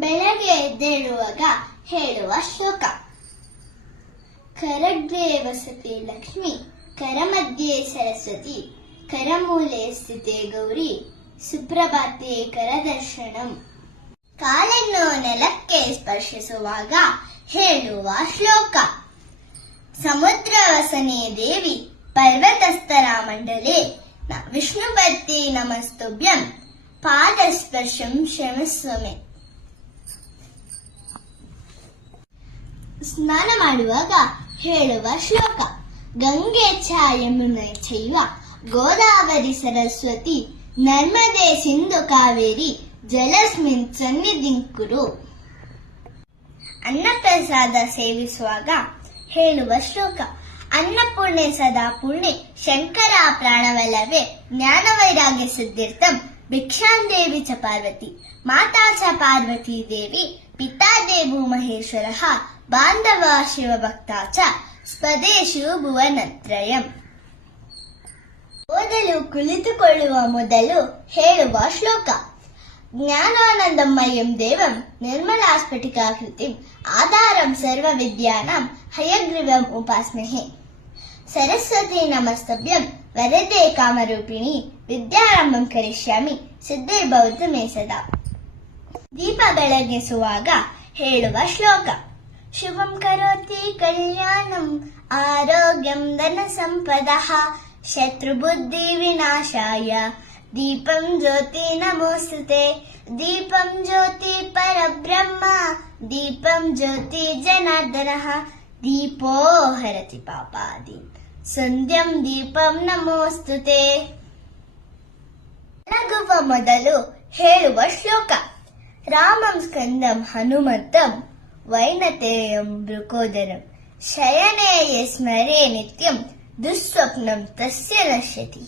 ಬೆಳಗ್ಗೆ ಎದ್ದೇಳುವಾಗ ಹೇಳುವ ಶ್ಲೋಕ. ಕರಗ್ರೆ ವಸತಿ ಲಕ್ಷ್ಮಿ, ಕರಮಧ್ಯೆ ಸರಸ್ವತಿ, ಕರಮೂಲೆ ಸ್ಥಿತೆ ಗೌರಿ, ಸುಪ್ರಭಾತೆ ಕರದರ್ಶನಂ. ಕಾಲನ್ನು ನೆಲಕ್ಕೆ ಸ್ಪರ್ಶಿಸುವಾಗ ಹೇಳುವ ಶ್ಲೋಕ. ಸಮುದ್ರ ವಸನೆ ದೇವಿ, ಪರ್ವತಸ್ಥರ ಮಂಡಲೆ, ವಿಷ್ಣುಪತ್ನಿ ನಮಸ್ತುಭ್ಯಂ, ಪಾದಸ್ಪರ್ಶಂ ಕ್ಷಮಸ್ವಮೆ. ಸ್ನಾನ ಮಾಡುವಾಗ ಹೇಳುವ ಶ್ಲೋಕ. ಗಂಗೆ ಚ ಯಮುನೆ ಚೈವ ಗೋದಾವರಿ ಸರಸ್ವತಿ, ನರ್ಮದೆ ಸಿಂಧು ಕಾವೇರಿ, ಜಲಸ್ಮಿನ್ ಸನ್ನಿಧಿಂ ಕುರು. ಅನ್ನಪ್ರಸಾದ ಸೇವಿಸುವಾಗ ಹೇಳುವ ಶ್ಲೋಕ. ಅನ್ನಪೂರ್ಣೆ ಸದಾ ಪೂರ್ಣೆ, ಶಂಕರ ಪ್ರಾಣವಲ್ಲವೇ, ಜ್ಞಾನ ವೈರಾಗ್ಯ ಸಿದ್ಧಿರ್ಥಂ, ಭಿಕ್ಷಾಂದೇವಿ ಚ ಪಾರ್ವತಿ, ಮಾತಾ ಚ ಪಾರ್ವತಿ ದೇವಿ, ಪಿತಾ ದೇವೋ ಮಹೇಶ್ವರಃ, ಬಾಂಧವ ಶಿವಭಕ್ತ ಚ, ಸ್ವದೇಶು ಭುವನತ್ರಯಂ. ಓದಲು ಕುಳಿತುಕೊಳ್ಳುವ ಮೊದಲು ಹೇಳುವ ಶ್ಲೋಕ. ಜ್ಞಾನಾನಂದಮಯಂ ದೇವಂ ನಿರ್ಮಲಾ ಸ್ಫಟಿಕಾಕೃತಿಂ, ಆಧಾರಂ ಸರ್ವ ವಿದ್ಯಾನಾಂ ಹಯಗ್ರೀವಂ ಉಪಾಸ್ಮಹೆ. ಸರಸ್ವತಿ ನಮಸ್ತಭ್ಯಂ, ವರದೆ ಕಾಮರೂಪಿಣಿ, ವಿದ್ಯಾರಂಭಂ ಕರಿಷ್ಯಾಮಿ, ಸಿದ್ಧಿರ್ಭವತು ಮೇ ಸದಾ. ದೀಪ ಬೆಳಗಿಸುವಾಗ ಹೇಳುವ ಶ್ಲೋಕ. ಶುಭಂ ಕರೋತಿ ಕಲ್ಯಾಣಂ, ಆರೋಗ್ಯಂ ಧನ ಸಂಪದಃ, ಶತ್ರುಬುದ್ಧಿ ವಿನಾಶಾಯ, ದೀಪಂ ಜ್ಯೋತಿ ನಮೋಸ್ತುತೆ. ದೀಪಂ ಜ್ಯೋತಿ ಪರಬ್ರಹ್ಮ, ದೀಪಂ ಜ್ಯೋತಿ ಜನಾರ್ದನಃ, ದೀಪೋ ಹರತಿ ಪಾಪಾದಿ, ಸಂಧ್ಯಂ ದೀಪಂ ನಮೋಸ್ತುತೆ. ಮಲಗುವ ಮೊದಲು ಹೇಳುವ ಶ್ಲೋಕ. ರಾಮಂ ಸ್ಕಂದಂ ಹನುಮಂತಂ, ವೈನತೇಯಂ ಬೃಕೋದರಂ, ಶಯನೆ ಸ್ಮರೆ ನಿತ್ಯಂ, ದುಸ್ವಪ್ನಂ ತಸ್ಯ ನಶ್ಯತಿ.